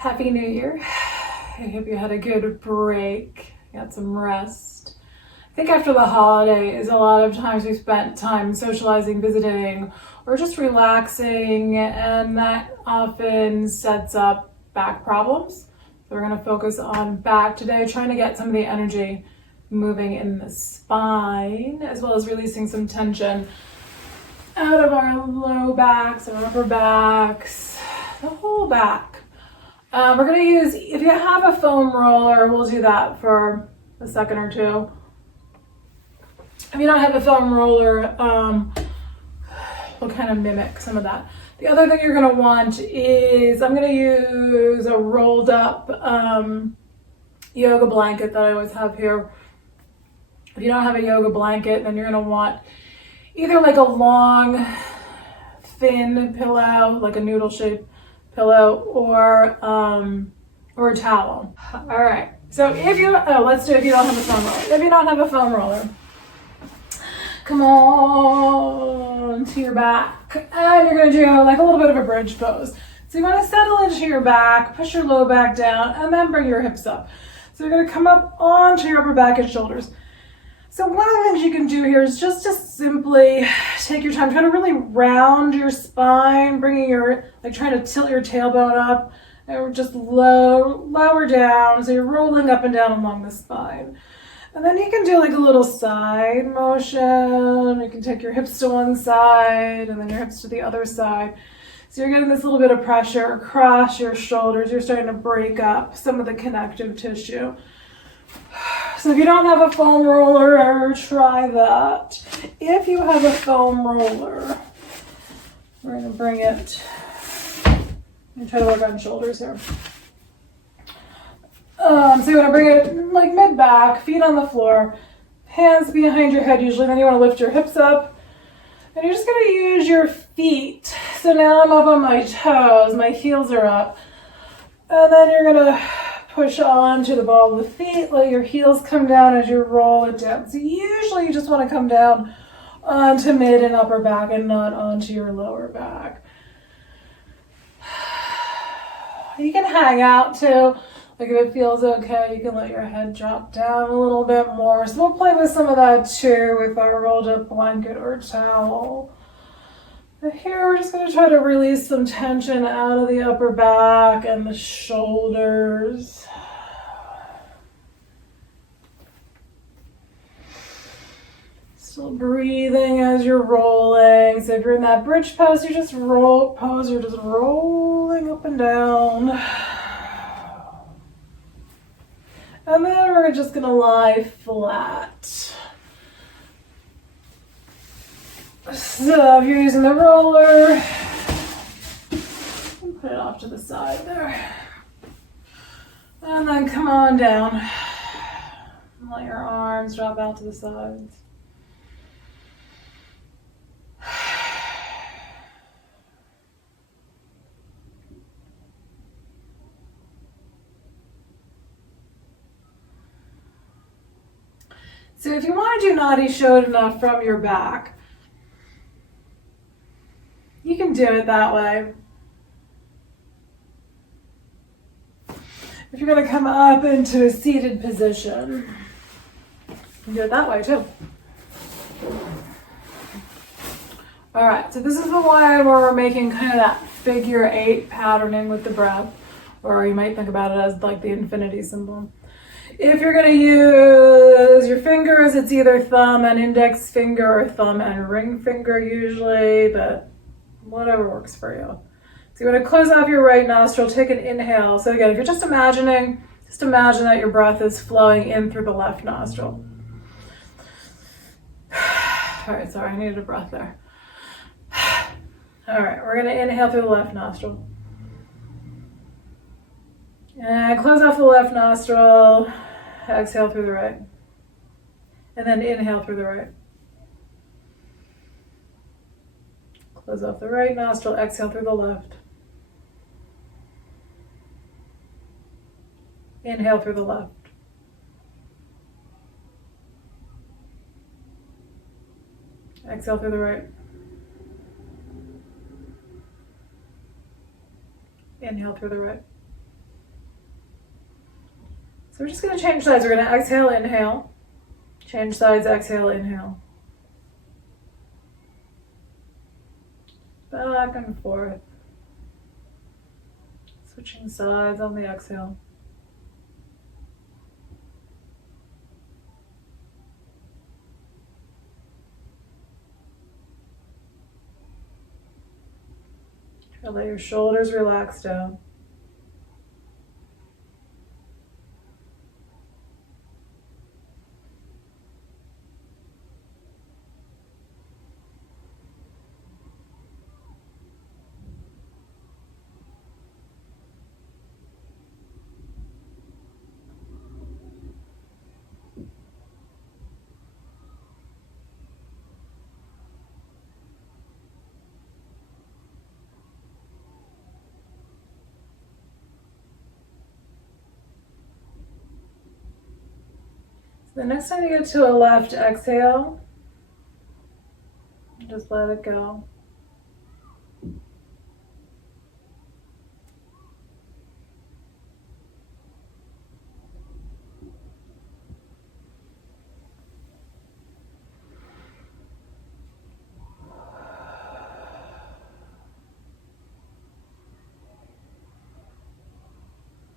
Happy New Year. I hope you had a good break, got some rest. I think after the holidays, a lot of times we spent time socializing, visiting, or just relaxing, and that often sets up back problems. So we're going to focus on back today, trying to get some of the energy moving in the spine, as well as releasing some tension out of our low backs, our upper backs, the whole back. We're going to use, if you have a foam roller, we'll do that for a second or two. If you don't have a foam roller, we'll kind of mimic some of that. The other thing you're going to want is, I'm going to use a rolled up yoga blanket that I always have here. If you don't have a yoga blanket, then you're going to want either like a long, thin pillow, like a noodle shaped pillow, or a towel. All right. So if you, let's do it if you don't have a foam roller. If you don't have a foam roller, come on to your back, and you're going to do like a little bit of a bridge pose. So you want to settle into your back, push your low back down, and then bring your hips up. So you're going to come up onto your upper back and shoulders. So one of the things you can do here is just to simply take your time, try to really round your spine, bringing your, like trying to tilt your tailbone up, and just lower down, so you're rolling up and down along the spine. And then you can do like a little side motion. You can take your hips to one side and then your hips to the other side. So you're getting this little bit of pressure across your shoulders. You're starting to break up some of the connective tissue. So if you don't have a foam roller, try that. If you have a foam roller, we're going to bring it and try to work on shoulders here. So you want to bring it like mid-back, feet on the floor, hands behind your head usually. Then you want to lift your hips up. And you're just going to use your feet. So now I'm up on my toes, my heels are up. And then you're going to push onto the ball of the feet, let your heels come down as you roll it down. So usually you just want to come down onto mid and upper back and not onto your lower back. You can hang out too. Like if it feels okay, you can let your head drop down a little bit more. So we'll play with some of that too with our rolled up blanket or towel. But here we're just going to try to release some tension out of the upper back and the shoulders. Still breathing as you're rolling. So if you're in that bridge pose, you're just rolling up and down. And then we're just going to lie flat. So if you're using the roller, put it off to the side there. And then come on down. And let your arms drop out to the sides. So if you want to do Nadi Shodhana from your back, you can do it that way. If you're going to come up into a seated position, you can do it that way too. All right, so this is the one where we're making kind of that figure 8 patterning with the breath, or you might think about it as like the infinity symbol. If you're going to use your fingers, it's either thumb and index finger or thumb and ring finger usually, but whatever works for you. So you want to close off your right nostril, take an inhale. So again, if you're just imagine that your breath is flowing in through the left nostril. All right, sorry, I needed a breath there. All right, we're going to inhale through the left nostril. And close off the left nostril, exhale through the right. And then inhale through the right. Close off the right nostril, exhale through the left. Inhale through the left. Exhale through the right. Inhale through the right. So we're just going to change sides. We're going to exhale, inhale. Change sides, exhale, inhale. Back and forth. Switching sides on the exhale. Try to let your shoulders relax down. The next time you get to a left exhale, just let it go.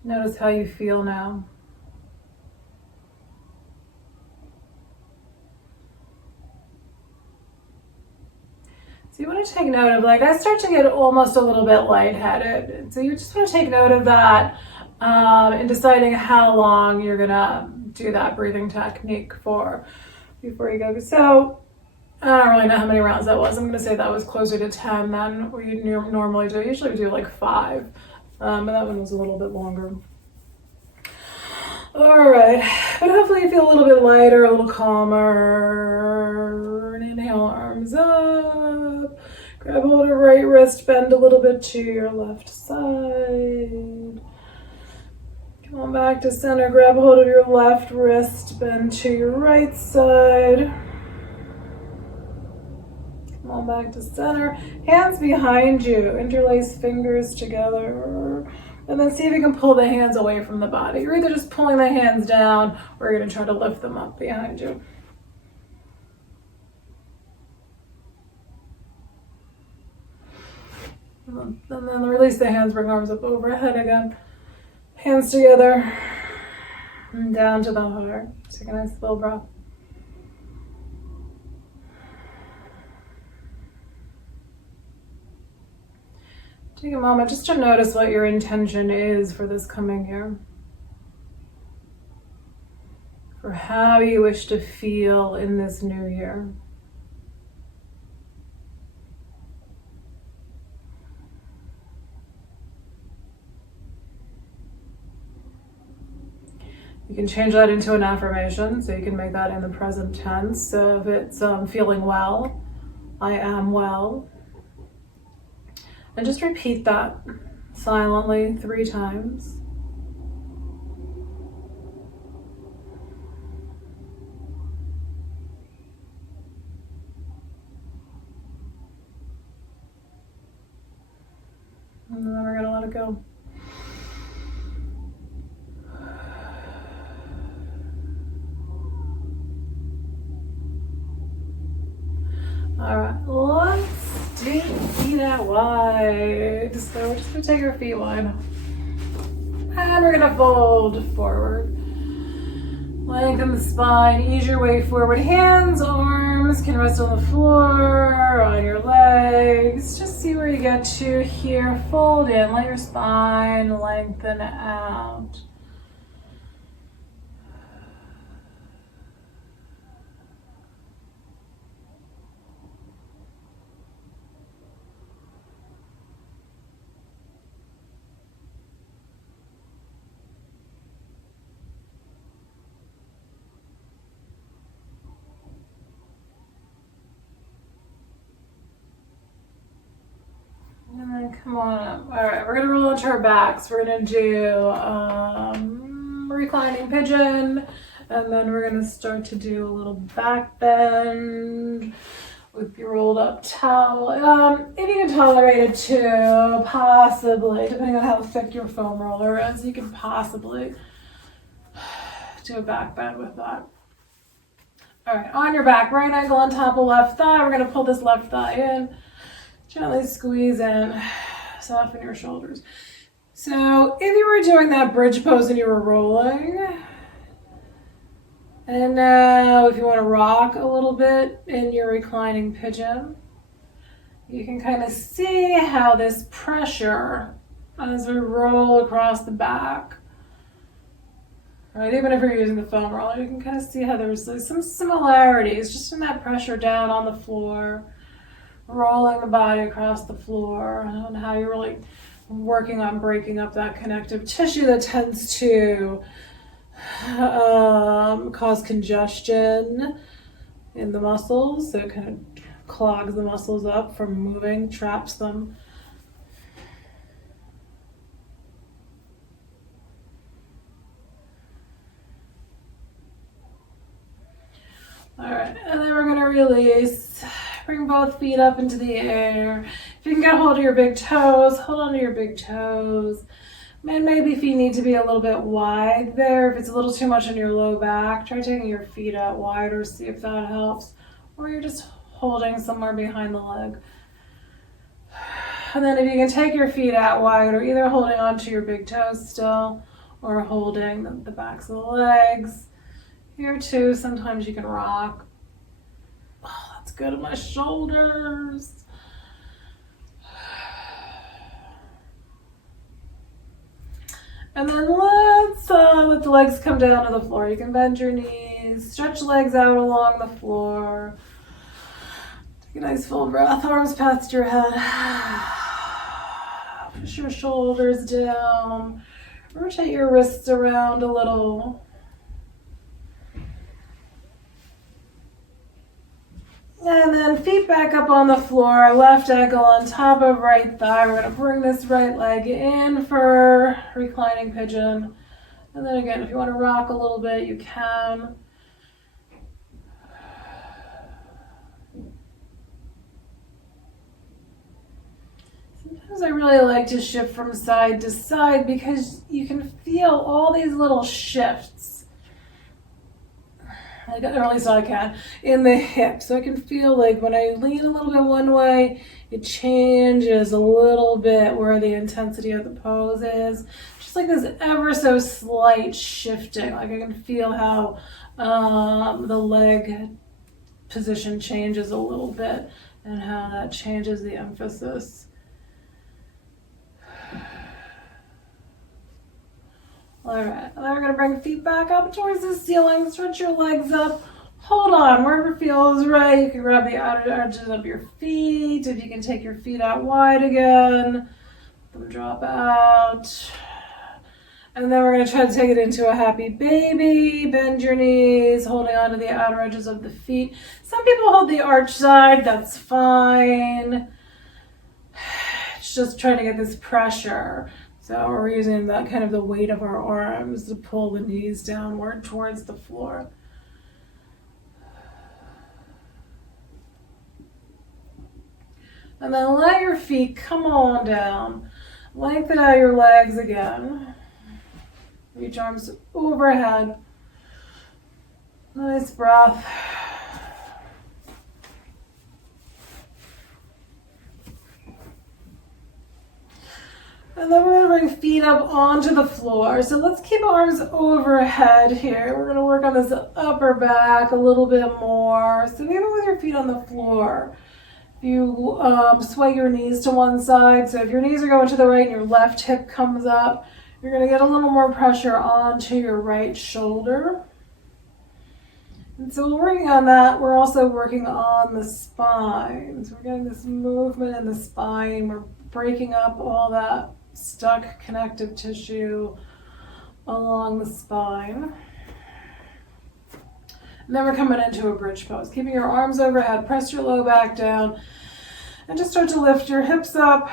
Notice how you feel now. So you want to take note of, like, I start to get almost a little bit lightheaded. So you just want to take note of that in deciding how long you're gonna do that breathing technique for before you go. So I don't really know how many rounds that was. I'm gonna say that was closer to 10 than what you normally do. Usually we do like 5, but that one was a little bit longer. All right, but hopefully you feel a little bit lighter, a little calmer. And inhale, arms up. Grab hold of right wrist, bend a little bit to your left side. Come on back to center, grab hold of your left wrist, bend to your right side. Come on back to center. Hands behind you, interlace fingers together. And then see if you can pull the hands away from the body. You're either just pulling the hands down or you're gonna try to lift them up behind you. And then release the hands, bring arms up overhead again. Hands together, and down to the heart. Take a nice slow breath. Take a moment just to notice what your intention is for this coming year. For how you wish to feel in this new year. You can change that into an affirmation, so you can make that in the present tense. So if it's feeling well, I am well. And just repeat that silently 3 times. And then we're going to let it go. All right, let's do feet out wide. So we're just gonna take our feet wide. And we're gonna fold forward. Lengthen the spine, ease your way forward. Hands, arms can rest on the floor, on your legs. Just see where you get to here. Fold in, let your spine lengthen out. And then come on up. All right, we're gonna roll onto our backs. We're gonna do reclining pigeon, and then we're gonna start to do a little back bend with your rolled up towel. If you can tolerate it too, possibly, depending on how thick your foam roller is, you can possibly Do a back bend with that. All right, on your back, right ankle on top of left thigh. We're gonna pull this left thigh in, gently squeeze in, soften your shoulders. So if you were doing that bridge pose and you were rolling, and now if you want to rock a little bit in your reclining pigeon, you can kind of see how this pressure as we roll across the back, right? Even if you're using the foam roller, you can kind of see how there's some similarities just in that pressure down on the floor, rolling the body across the floor, and how you're really working on breaking up that connective tissue that tends to cause congestion in the muscles. So it kind of clogs the muscles up from moving, traps them. All right, and then we're gonna release. Bring both feet up into the air. If you can get hold of your big toes, hold on to your big toes. And maybe if you need to be a little bit wide there, if it's a little too much in your low back, try taking your feet out wider, see if that helps. Or you're just holding somewhere behind the leg. And then if you can take your feet out wider, either holding onto your big toes still, or holding the backs of the legs. Here too, sometimes you can rock. Oh, that's good on my shoulders. And then let's let the legs come down to the floor. You can bend your knees, stretch legs out along the floor. Take a nice full breath, arms past your head. Push your shoulders down. Rotate your wrists around a little. And then feet back up on the floor, left ankle on top of right thigh. We're going to bring this right leg in for reclining pigeon. And then again, if you want to rock a little bit, you can. Sometimes I really like to shift from side to side because you can feel all these little shifts. Or at least I can, in the hip. So I can feel like when I lean a little bit one way, it changes a little bit where the intensity of the pose is. Just like this ever so slight shifting. Like I can feel how the leg position changes a little bit and how that changes the emphasis. All right, and then we're gonna bring feet back up towards the ceiling, stretch your legs up, hold on, wherever feels right. You can grab the outer edges of your feet. If you can take your feet out wide again, let them drop out. And then we're gonna try to take it into a happy baby. Bend your knees, holding onto the outer edges of the feet. Some people hold the arch side, that's fine. It's just trying to get this pressure. So we're using that kind of the weight of our arms to pull the knees downward towards the floor. And then let your feet come on down. Lengthen out your legs again. Reach arms overhead. Nice breath. And then we're going to bring feet up onto the floor. So let's keep arms overhead here. We're going to work on this upper back a little bit more. So even with your feet on the floor, if you sway your knees to one side, so if your knees are going to the right and your left hip comes up, you're going to get a little more pressure onto your right shoulder. And so we're working on that. We're also working on the spine. So we're getting this movement in the spine. We're breaking up all that stuck connective tissue along the spine. And then we're coming into a bridge pose. Keeping your arms overhead, press your low back down, and just start to lift your hips up.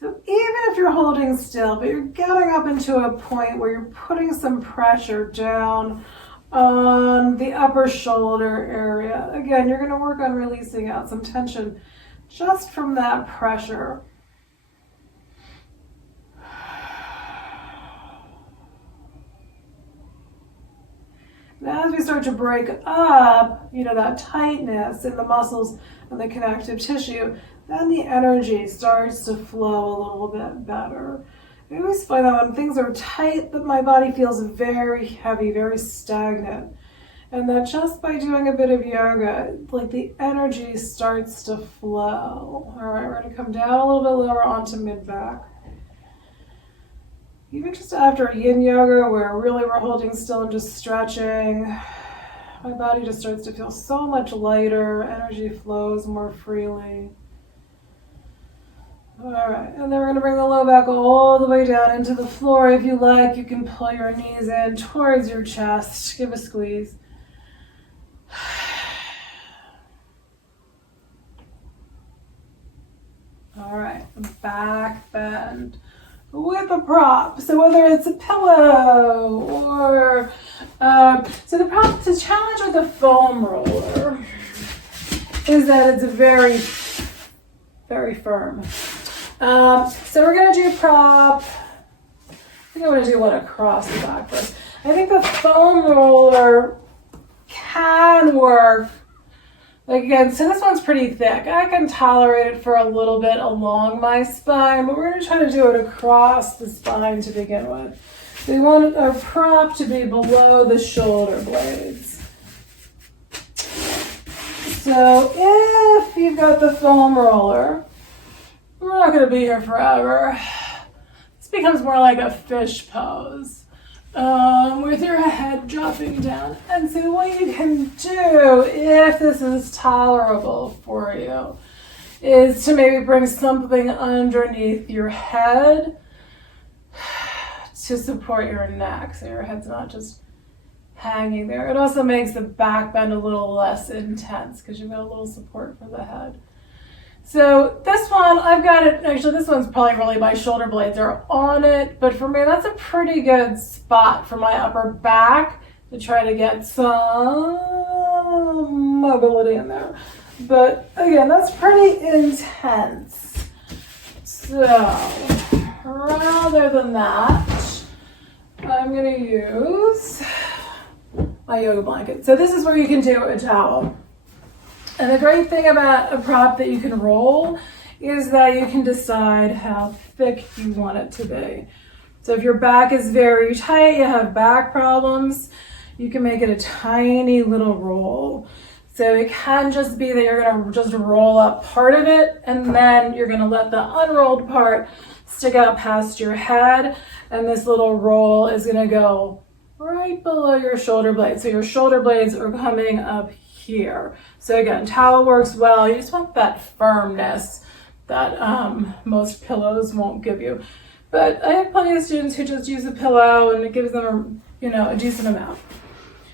So even if you're holding still, but you're getting up into a point where you're putting some pressure down on the upper shoulder area. Again, you're going to work on releasing out some tension just from that pressure. And as we start to break up, that tightness in the muscles and the connective tissue, then the energy starts to flow a little bit better. I always find that when things are tight, that my body feels very heavy, very stagnant. And that just by doing a bit of yoga, like the energy starts to flow. All right, we're gonna come down a little bit lower onto mid-back. Even just after yin yoga, where really we're holding still and just stretching, my body just starts to feel so much lighter, energy flows more freely. All right, and then we're gonna bring the low back all the way down into the floor. If you like, you can pull your knees in towards your chest, give a squeeze. All right, back bend with a prop. So whether it's a pillow or, so the challenge with the foam roller is that it's very, very firm. So we're gonna do prop. I think I'm gonna do one across the back first. I think the foam roller can work. Like again, so this one's pretty thick. I can tolerate it for a little bit along my spine, but we're gonna try to do it across the spine to begin with. So we want our prop to be below the shoulder blades. So if you've got the foam roller, we're not gonna be here forever. This becomes more like a fish pose. With your head dropping down. And so what you can do, if this is tolerable for you, is to maybe bring something underneath your head to support your neck, so your head's not just hanging there. It also makes the back bend a little less intense because you've got a little support for the head. So this one, I've got it, actually this one's probably really my shoulder blades are on it, but for me that's a pretty good spot for my upper back to try to get some mobility in there. But again, that's pretty intense. So rather than that, I'm gonna use my yoga blanket. So this is where you can do a towel. And the great thing about a prop that you can roll is that you can decide how thick you want it to be. So if your back is very tight, you have back problems, you can make it a tiny little roll. So it can just be that you're gonna just roll up part of it and then you're gonna let the unrolled part stick out past your head, and this little roll is gonna go right below your shoulder blades. So your shoulder blades are coming up here. So again, towel works well. You just want that firmness that most pillows won't give you. But I have plenty of students who just use a pillow and it gives them a decent amount.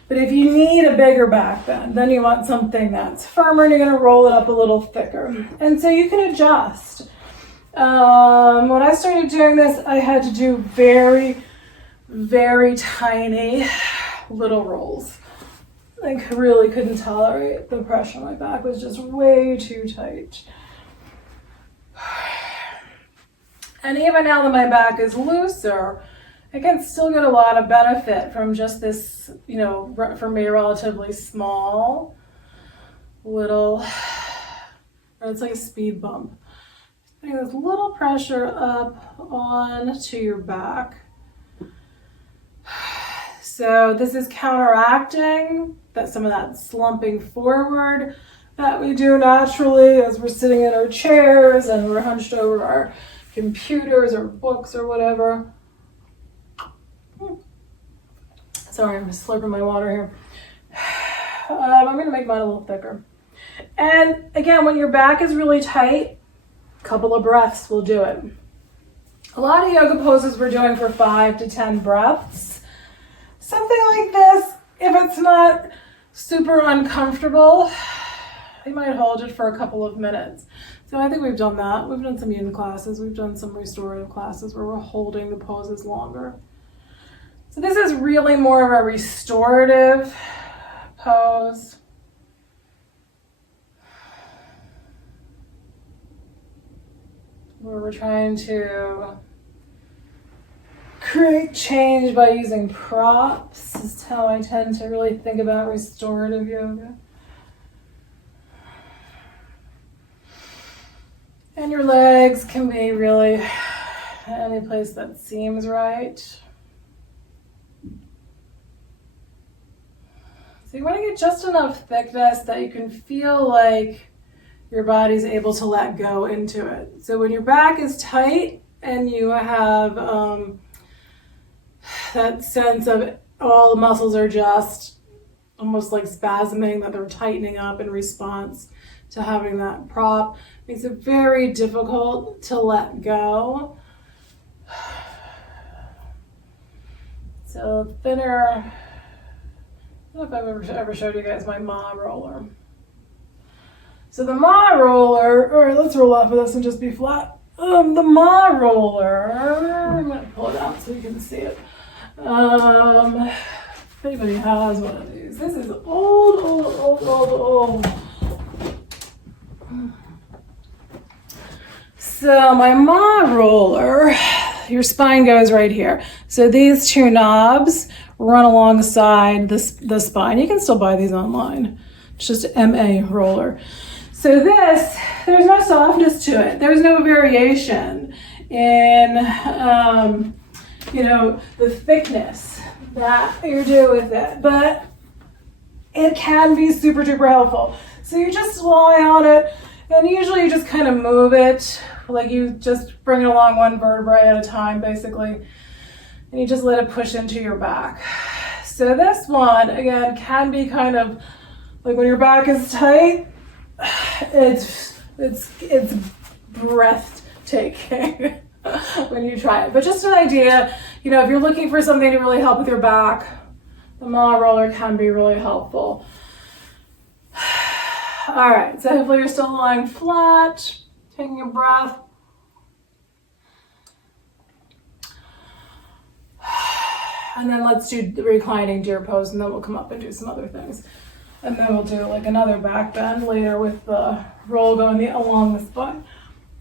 But if you need a bigger back bend, then you want something that's firmer and you're gonna roll it up a little thicker. And so you can adjust. When I started doing this, I had to do very, very tiny little rolls. I really couldn't tolerate the pressure. My back was just way too tight. And even now that my back is looser, I can still get a lot of benefit from just this, for me, relatively small little, it's like a speed bump. Putting this little pressure up onto your back. So this is counteracting some of that slumping forward that we do naturally as we're sitting in our chairs and we're hunched over our computers or books or whatever. Sorry, I'm just slurping my water here. I'm gonna make mine a little thicker. And again, when your back is really tight, a couple of breaths will do it. A lot of yoga poses we're doing for 5 to 10 breaths. Something like this, if it's not super uncomfortable, you might hold it for a couple of minutes. So I think we've done that. We've done some yin classes. We've done some restorative classes where we're holding the poses longer. So this is really more of a restorative pose. Where we're trying to create change by using props. This is how I tend to really think about restorative yoga. And your legs can be really any place that seems right. So you want to get just enough thickness that you can feel like your body's able to let go into it. So when your back is tight and you have that sense of all the muscles are just almost like spasming, that they're tightening up in response to having that prop, makes it very difficult to let go. So thinner, I don't know if I've ever showed you guys my Ma roller. So the Ma roller, all right, let's roll off of this and just be flat. The Ma roller, I'm gonna pull it out so you can see it. If anybody has one of these, this is old. So my Ma roller, your spine goes right here. So these two knobs run alongside the spine. You can still buy these online. It's just MA roller. So this, there's no softness to it. There's no variation in, the thickness that you do with it, but it can be super duper helpful. So you just lie on it, and usually you just kind of move it, like you just bring it along one vertebrae at a time, basically, and you just let it push into your back. So this one, again, can be kind of like when your back is tight, it's breathtaking when you try it. But just an idea, if you're looking for something to really help with your back, the Ma roller can be really helpful. All right, so hopefully you're still lying flat, taking a breath. And then let's do the reclining deer pose, and then we'll come up and do some other things. And then we'll do like another back bend later with the roll going along the spine.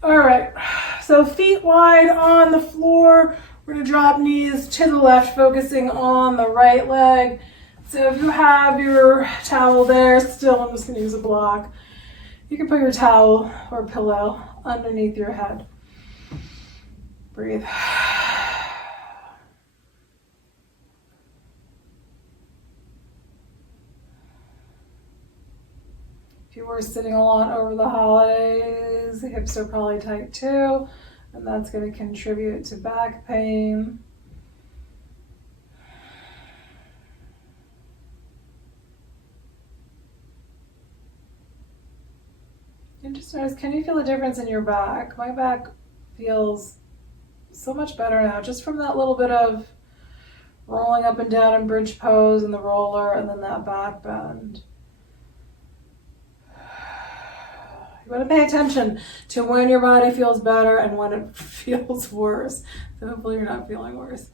All right, so feet wide on the floor. We're gonna drop knees to the left, focusing on the right leg. So if you have your towel there still, I'm just gonna use a block. You can put your towel or pillow underneath your head. Breathe. If you were sitting a lot over the holidays, the hips are probably tight too, and that's going to contribute to back pain. And just notice, can you feel the difference in your back? My back feels so much better now, just from that little bit of rolling up and down in bridge pose and the roller, and then that back bend. You want to pay attention to when your body feels better and when it feels worse. So hopefully you're not feeling worse.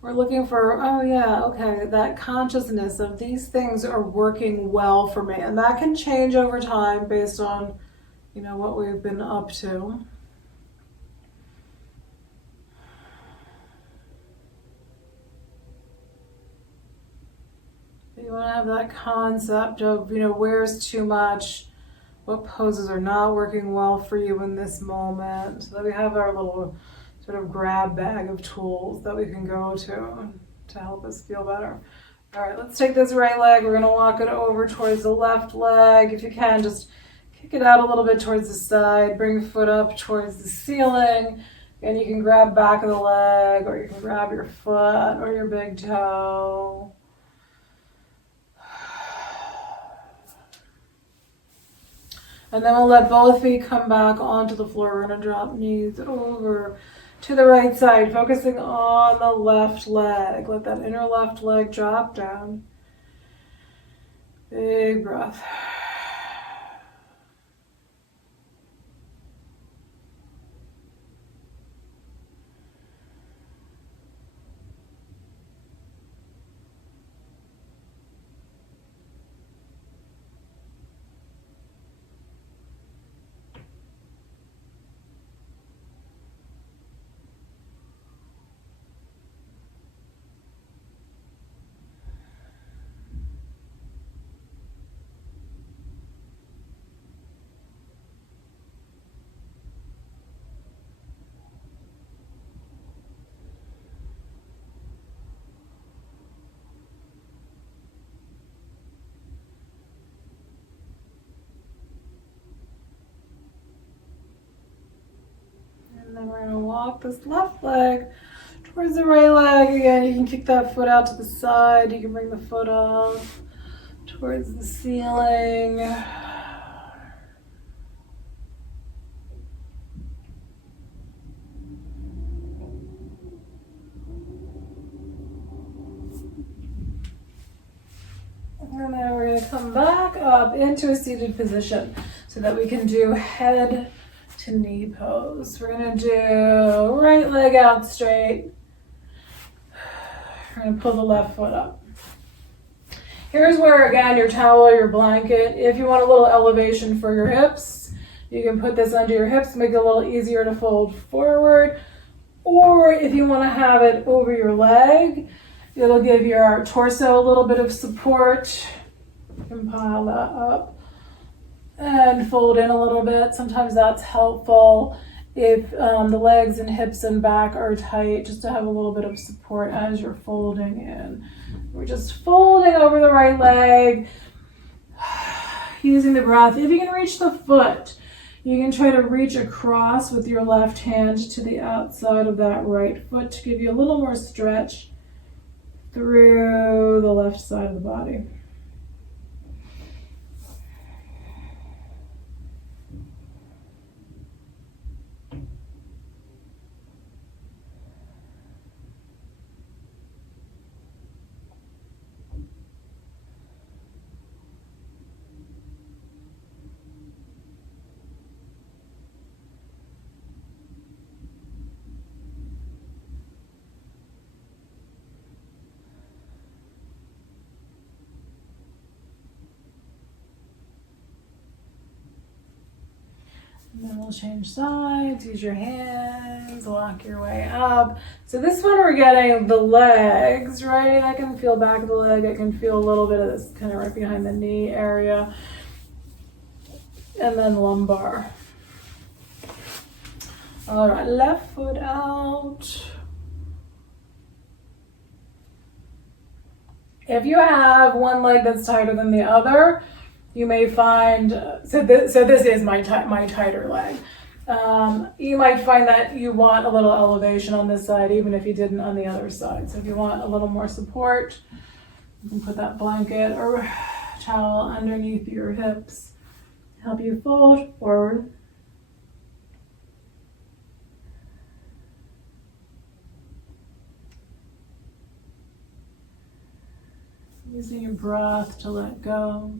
We're looking for, that consciousness of these things are working well for me. And that can change over time based on, what we've been up to. You want to have that concept of, where's too much, what poses are not working well for you in this moment, so that we have our little sort of grab bag of tools that we can go to help us feel better. All right, let's take this right leg. We're going to walk it over towards the left leg. If you can, just kick it out a little bit towards the side. Bring the foot up towards the ceiling. And you can grab back of the leg, or you can grab your foot or your big toe. And then we'll let both feet come back onto the floor. We're going to drop knees over to the right side, focusing on the left leg. Let that inner left leg drop down. Big breath. And then we're going to walk this left leg towards the right leg. Again, you can kick that foot out to the side. You can bring the foot up towards the ceiling. And then we're going to come back up into a seated position so that we can do head to knee pose. We're going to do right leg out straight. We're going to pull the left foot up. Here's where, again, your towel or your blanket, if you want a little elevation for your hips, you can put this under your hips, make it a little easier to fold forward. Or if you want to have it over your leg, it'll give your torso a little bit of support. You can pile that up and fold in a little bit. Sometimes that's helpful if the legs and hips and back are tight, just to have a little bit of support as you're folding in. We're just folding over the right leg, using the breath. If you can reach the foot, you can try to reach across with your left hand to the outside of that right foot to give you a little more stretch through the left side of the body. And then we'll change sides, use your hands, walk your way up. So this one we're getting the legs, right? I can feel back of the leg. I can feel a little bit of this kind of right behind the knee area. And then lumbar. All right, left foot out. If you have one leg that's tighter than the other, you may find, so this is my tighter leg. You might find that you want a little elevation on this side, even if you didn't on the other side. So if you want a little more support, you can put that blanket or towel underneath your hips, help you fold forward. Using your breath to let go.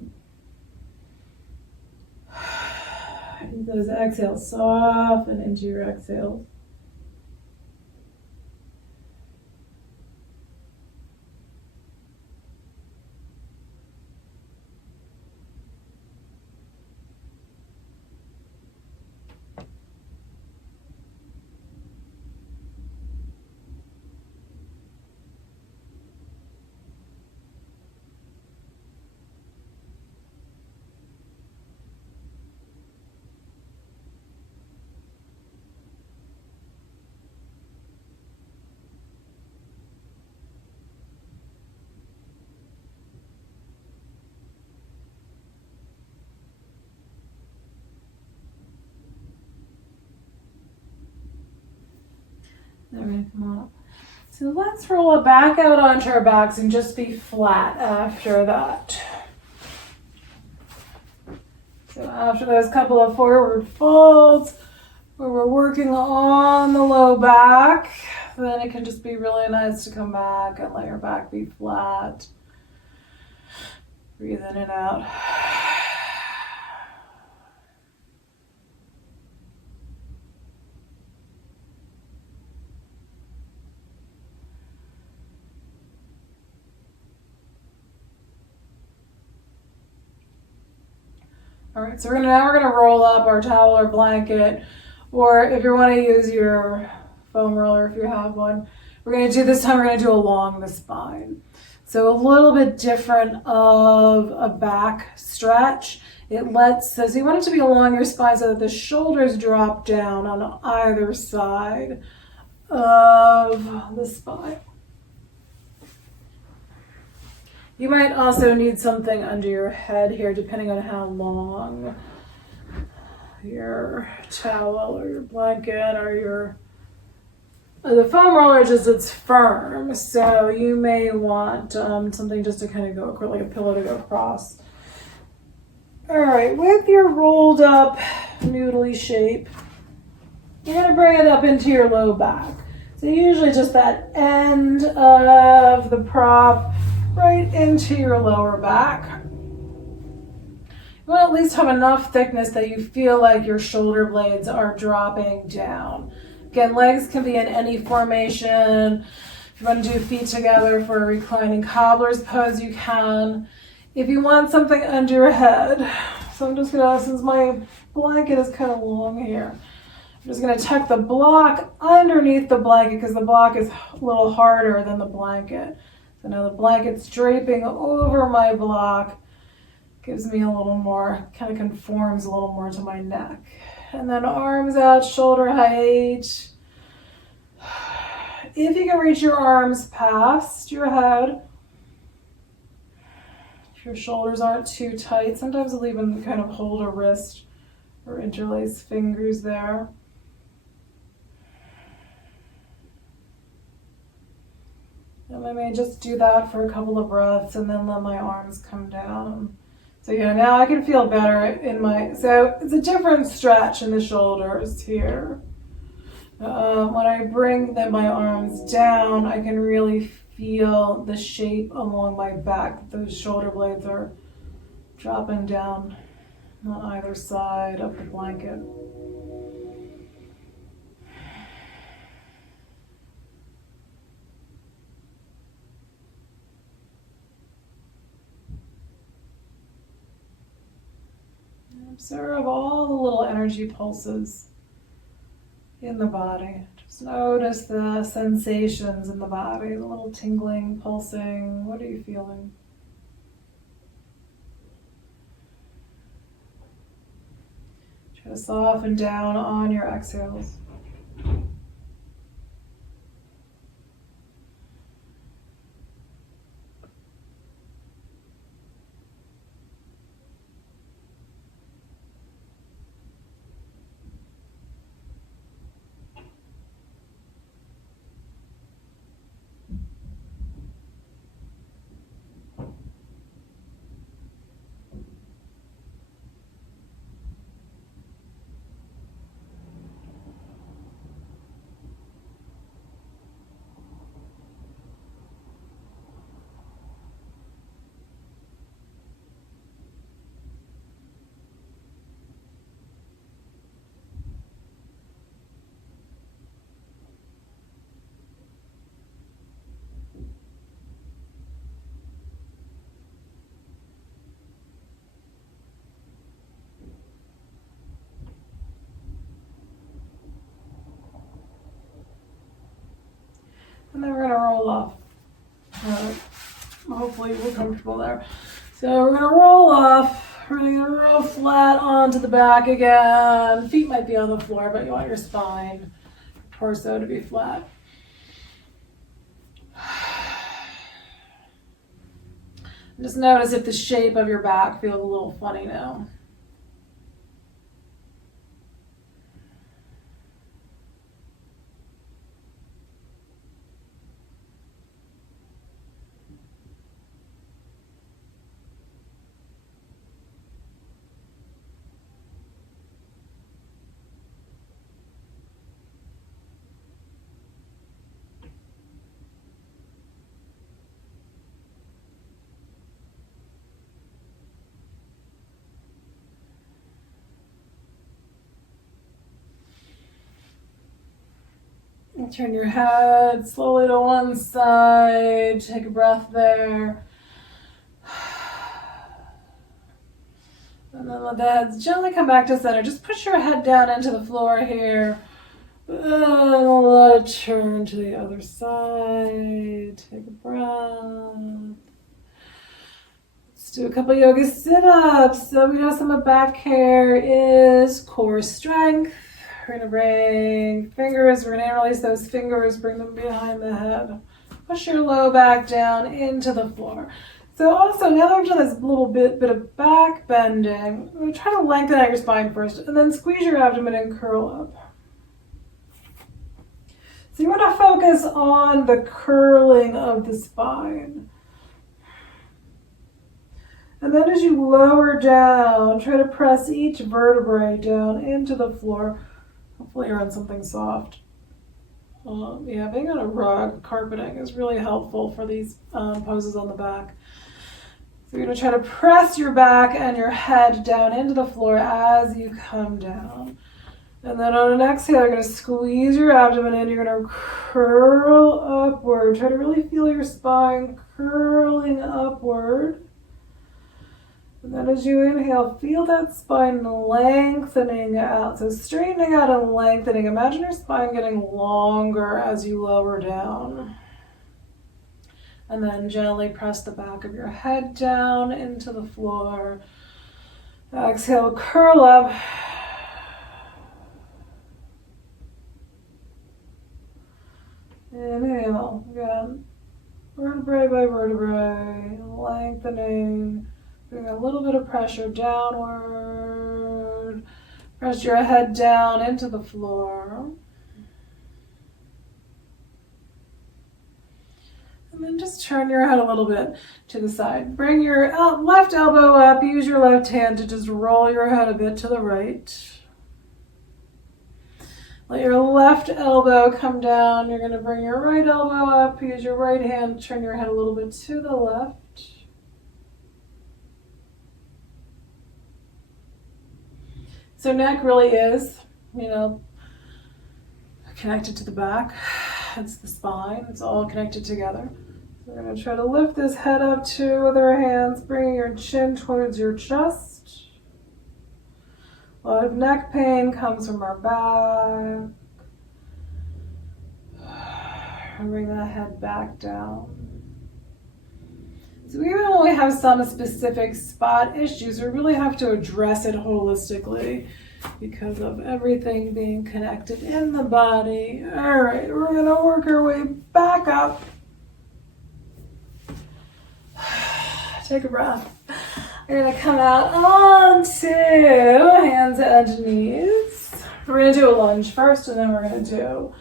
Those exhales, soften into your exhales. All right, come up. So let's roll it back out onto our backs and just be flat after that. So after those couple of forward folds where we're working on the low back, then it can just be really nice to come back and let your back be flat. Breathe in and out. All right, so now we're gonna roll up our towel or blanket, or if you want to use your foam roller if you have one. We're gonna do this time. We're gonna do along the spine. So a little bit different of a back stretch. So you want it to be along your spine so that the shoulders drop down on either side of the spine. You might also need something under your head here, depending on how long your towel or your blanket or your the foam roller, just it's firm, so you may want something just to kind of go across, like a pillow to go across. All right, with your rolled up noodly shape, you're gonna bring it up into your low back. So usually just that end of the prop right into your lower back. You want to at least have enough thickness that you feel like your shoulder blades are dropping down. Again, legs can be in any formation. If you want to do feet together for a reclining cobbler's pose, you can. If you want something under your head, so I'm just gonna, since my blanket is kind of long here, I'm just gonna tuck the block underneath the blanket because the block is a little harder than the blanket. So now the blanket's draping over my block, gives me a little more, kind of conforms a little more to my neck. And then arms out, shoulder height. If you can reach your arms past your head, if your shoulders aren't too tight, sometimes I'll even kind of hold a wrist or interlace fingers there. And I may just do that for a couple of breaths and then let my arms come down. So yeah, now I can feel better in my, so it's a different stretch in the shoulders here. When I bring my arms down, I can really feel the shape along my back. Those shoulder blades are dropping down on either side of the blanket. Observe all the little energy pulses in the body. Just notice the sensations in the body, the little tingling, pulsing. What are you feeling? Try to soften down on your exhales. And then we're gonna roll off. Hopefully we're comfortable there. So we're gonna roll off. We're gonna roll flat onto the back again. Feet might be on the floor, but you want your spine, torso to be flat. Just notice if the shape of your back feels a little funny now. Turn your head slowly to one side. Take a breath there. And then let the head gently come back to center. Just push your head down into the floor here. And let it turn to the other side. Take a breath. Let's do a couple yoga sit-ups. So we know some of back hair is core strength. We're going to bring fingers, we're going to interlace those fingers, bring them behind the head. Push your low back down into the floor. So also, now that I've done this little bit of back bending, I'm going to try to lengthen out your spine first, and then squeeze your abdomen and curl up. So you want to focus on the curling of the spine. And then as you lower down, try to press each vertebrae down into the floor. Hopefully you're on something soft. Yeah, being on a rug, carpeting is really helpful for these poses on the back. So you're going to try to press your back and your head down into the floor as you come down. And then on an exhale, you're going to squeeze your abdomen in. You're going to curl upward. Try to really feel your spine curling upward. And then as you inhale, feel that spine lengthening out. So straightening out and lengthening. Imagine your spine getting longer as you lower down. And then gently press the back of your head down into the floor. Exhale, curl up. Inhale, again, vertebrae by vertebrae, lengthening, putting a little bit of pressure downward. Press your head down into the floor. And then just turn your head a little bit to the side. Bring your left elbow up, use your left hand to just roll your head a bit to the right. Let your left elbow come down. You're going to bring your right elbow up. Use your right hand. Turn your head a little bit to the left. So neck really is, connected to the back. It's the spine. It's all connected together. So we're going to try to lift this head up too with our hands, bringing your chin towards your chest. A lot of neck pain comes from our back. And bring that head back down. So even when we have some specific spot issues, we really have to address it holistically because of everything being connected in the body. All right, we're going to work our way back up. Take a breath. We're going to come out onto hands and knees. We're going to do a lunge first, and then we're going to do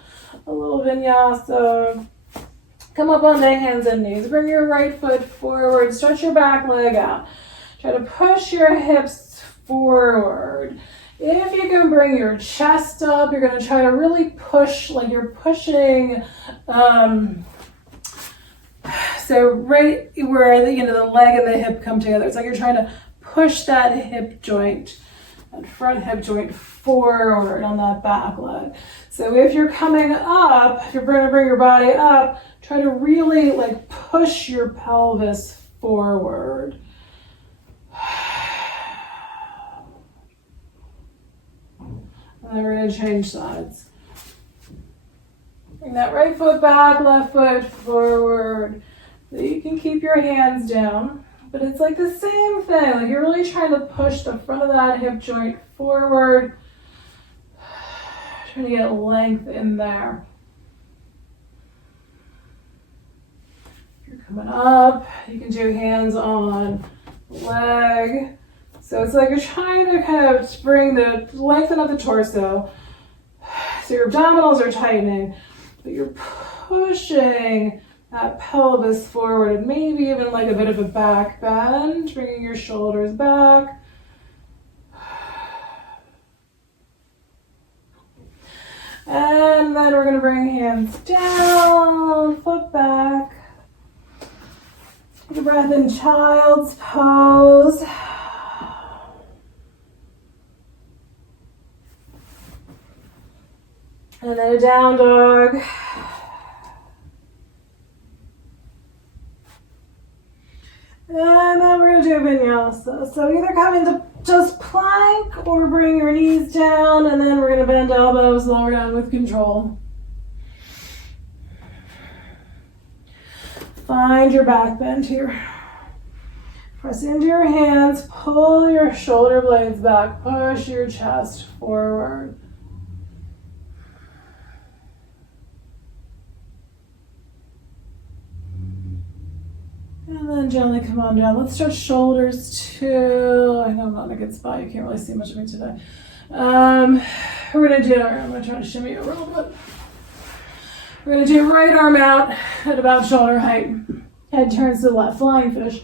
a little vinyasa. Come up onto hands and knees. Bring your right foot forward. Stretch your back leg out. Try to push your hips forward. If you can bring your chest up, you're going to try to really push like you're pushing. So right where the leg and the hip come together, it's like you're trying to push that hip joint, that front hip joint forward on that back leg. So if you're coming up, if you're going to bring your body up, try to really push your pelvis forward. And then we're going to change sides. Bring that right foot back, left foot forward. So you can keep your hands down, but it's like the same thing. Like you're really trying to push the front of that hip joint forward. Trying to get length in there. If you're coming up, you can do hands on leg. So it's like you're trying to kind of lengthen up the torso. So your abdominals are tightening, but you're pushing that pelvis forward, and maybe even like a bit of a back bend, bringing your shoulders back. And then we're going to bring hands down, foot back. Take a breath in child's pose. And then a down dog. And then we're going to do a vinyasa. So either come into just plank or bring your knees down, and then we're going to bend elbows, lower down with control. Find your back bend here. Press into your hands, pull your shoulder blades back, push your chest forward. And then gently come on down. Let's stretch shoulders too. I know I'm not in a good spot. You can't really see much of me today. We're gonna do, I'm gonna try to shimmy over a little bit. We're gonna do right arm out at about shoulder height. Head turns to the left, flying fish.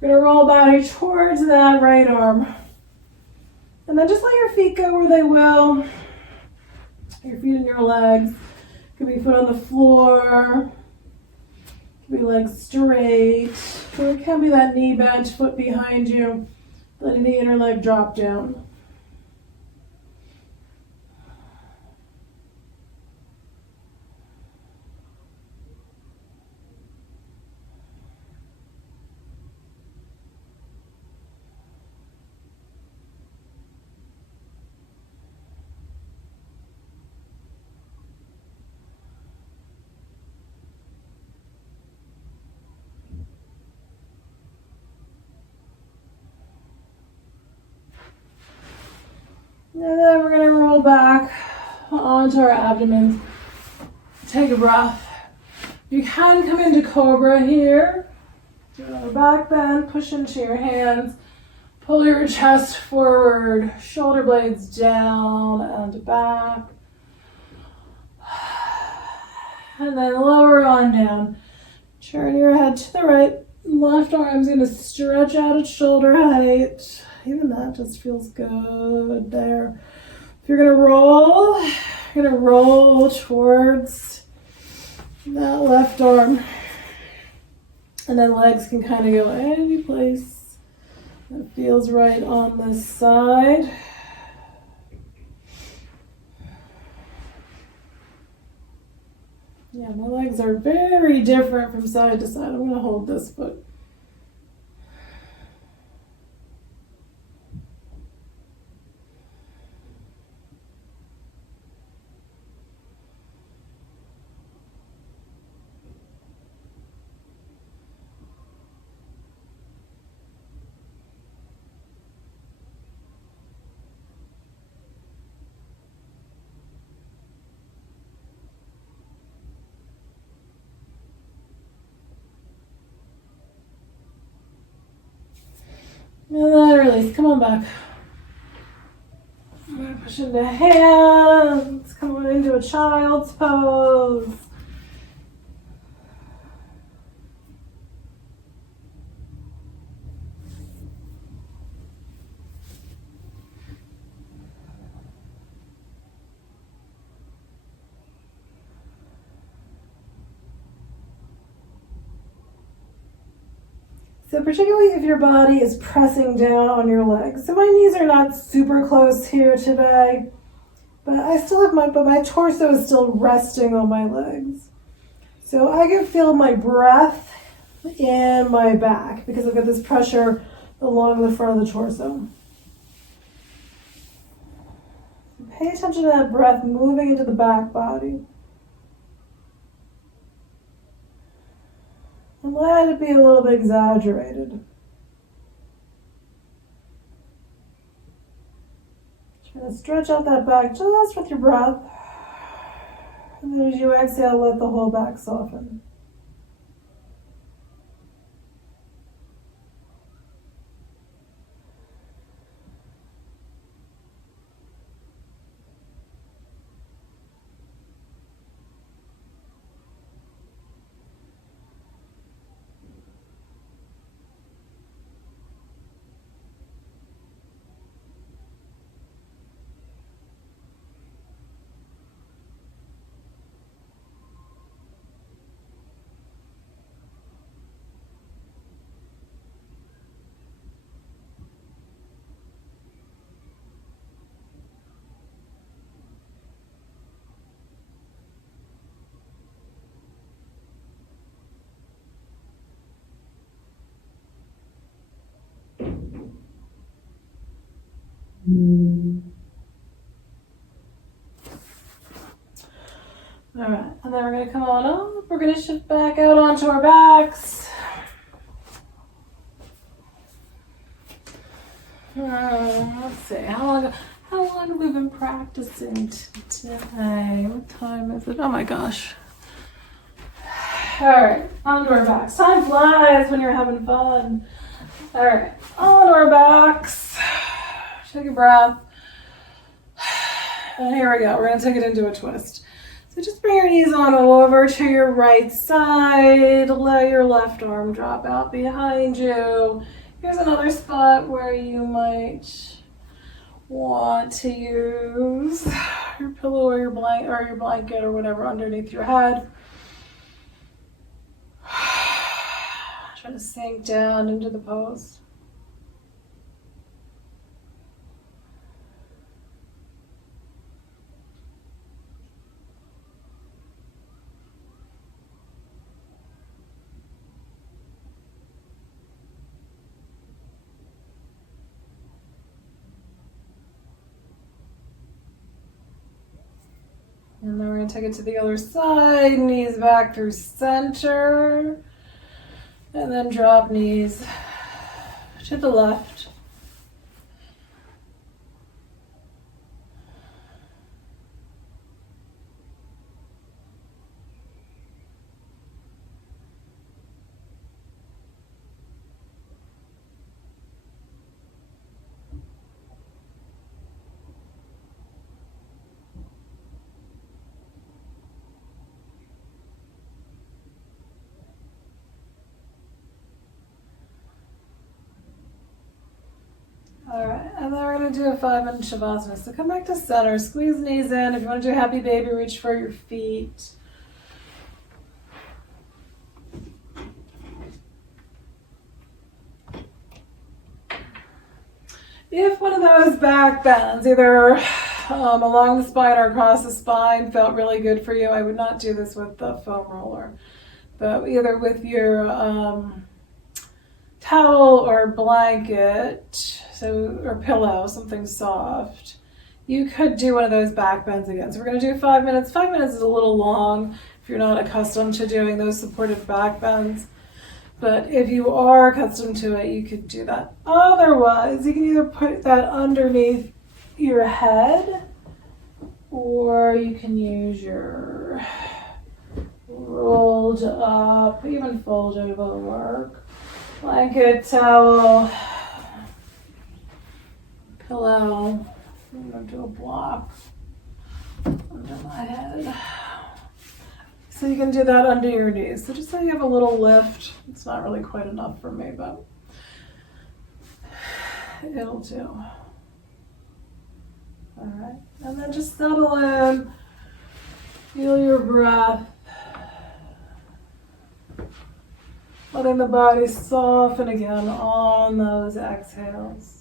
We're gonna roll body towards that right arm. And then just let your feet go where they will. Your feet and your legs. Could be foot on the floor. Could be legs straight. Or it can be that knee bent, foot behind you. Letting the inner leg drop down. And then we're going to roll back onto our abdomen. Take a breath. You can come into cobra here. Do another back bend, push into your hands. Pull your chest forward, shoulder blades down and back. And then lower on down. Turn your head to the right. Left arm's going to stretch out at shoulder height. Even that just feels good there. If you're gonna roll towards that left arm. And then legs can kind of go any place that feels right on this side. Yeah, my legs are very different from side to side. I'm gonna hold this foot. And then release, come on back. I'm gonna push into hands, come on into a child's pose. So particularly if your body is pressing down on your legs. So my knees are not super close here today, but I still have my torso is still resting on my legs. So I can feel my breath in my back because I've got this pressure along the front of the torso. Pay attention to that breath moving into the back body. And let it be a little bit exaggerated. Try to stretch out that back just with your breath. And then as you exhale, let the whole back soften. All right, and then we're going to come on up. We're going to shift back out onto our backs. Let's see, how long have we been practicing today? What time is it? Oh my gosh. Alright, onto our backs. Time flies when you're having fun. Alright, onto our backs. Take a breath. And here we go. We're going to take it into a twist. So just bring your knees on over to your right side. Let your left arm drop out behind you. Here's another spot where you might want to use your pillow or your blanket or whatever underneath your head. Try to sink down into the pose. And then we're going to take it to the other side, knees back through center, and then drop knees to the left. Alright, and then we're going to do a 5-minute Shavasana. So come back to center, squeeze knees in. If you want to do happy baby, reach for your feet. If one of those back bends, either along the spine or across the spine, felt really good for you, I would not do this with the foam roller. But either with your towel or blanket, or pillow, something soft, you could do one of those back bends again. So we're going to do 5 minutes. 5 minutes is a little long if you're not accustomed to doing those supported back bends. But if you are accustomed to it, you could do that. Otherwise, you can either put that underneath your head, or you can use your rolled up, even folded will work, blanket, towel, pillow. I'm going to do a block under my head. So you can do that under your knees. So just so you have a little lift. It's not really quite enough for me, but it'll do. All right, and then just settle in. Feel your breath. Letting the body soften again on those exhales.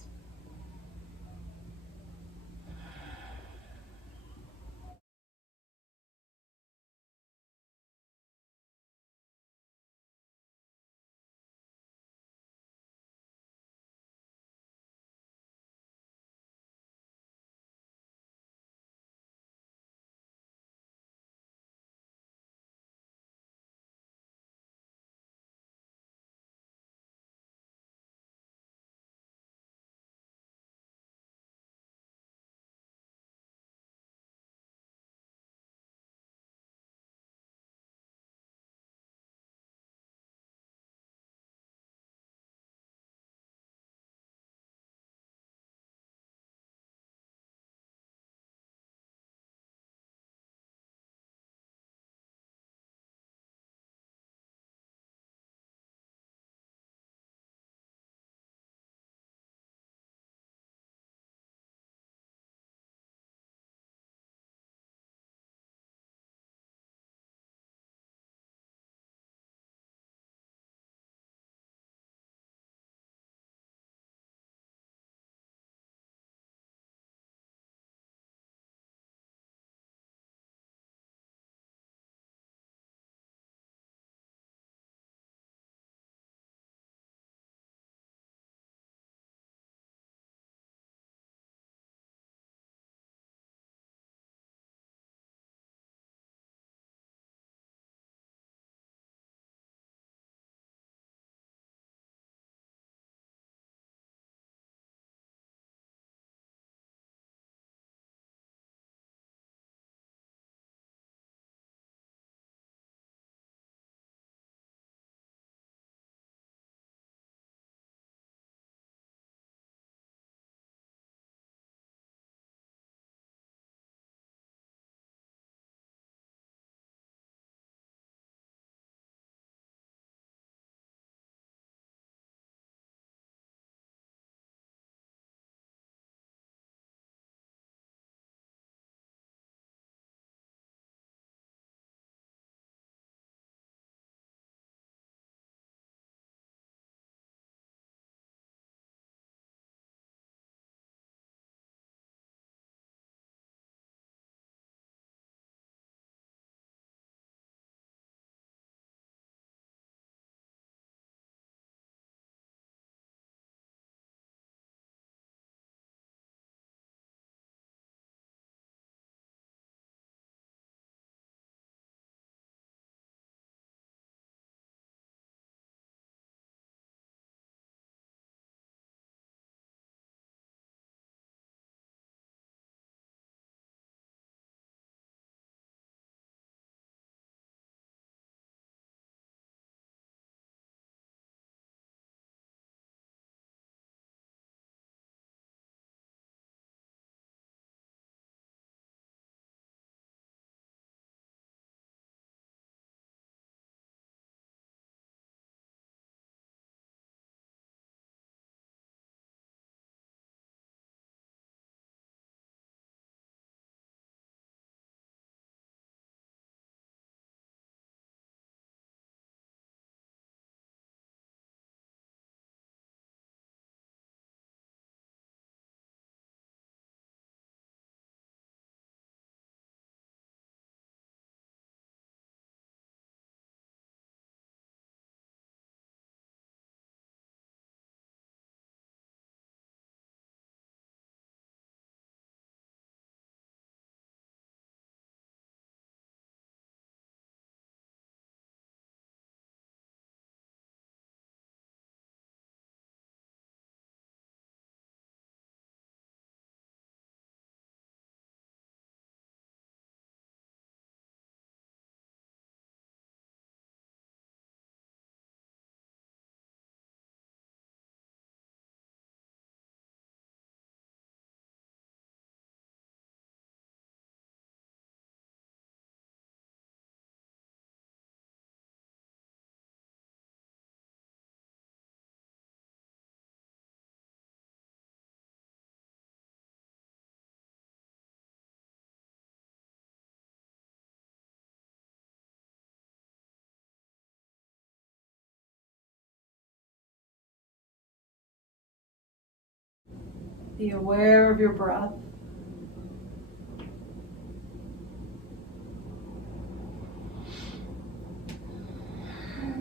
Be aware of your breath.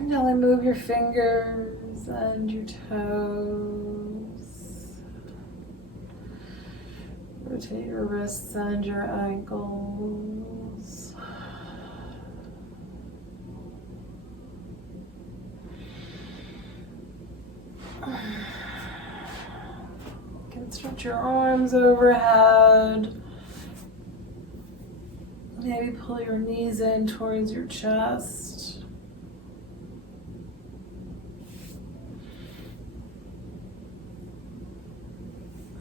Gently move your fingers and your toes. Rotate your wrists and your ankles. You can stretch your arms overhead. Maybe pull your knees in towards your chest.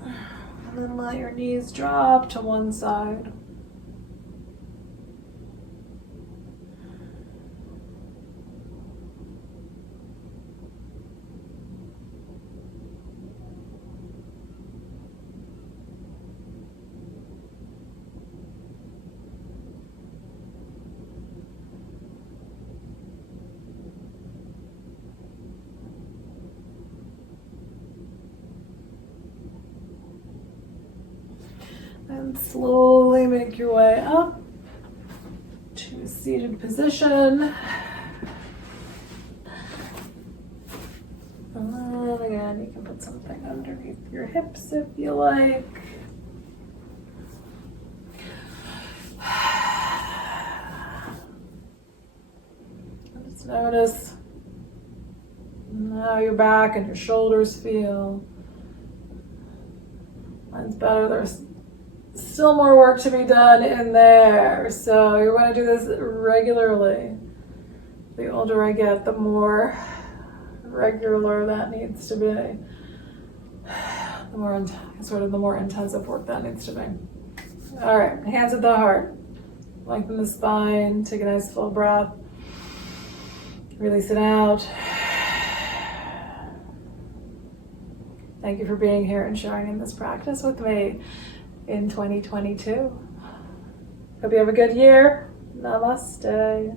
And then let your knees drop to one side. And slowly make your way up to a seated position. And then again, you can put something underneath your hips if you like. Just notice how your back and your shoulders feel. Mine's better. There's still more work to be done in there, so you want to do this regularly. The older I get, the more regular that needs to be. The more intensive work that needs to be. All right, hands at the heart. Lengthen the spine. Take a nice full breath. Release it out. Thank you for being here and sharing in this practice with me in 2022. Hope you have a good year. Namaste.